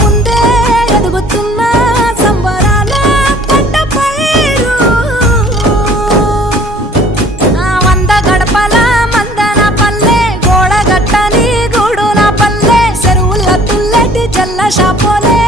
ముందే ఎదుగుతున్న సంబరాల పంట పైరు వంద గడపల మందన పల్లె గోడ గట్టని గూడున పల్లె చెరువుల తుల్లటి జల్ల షాపోలే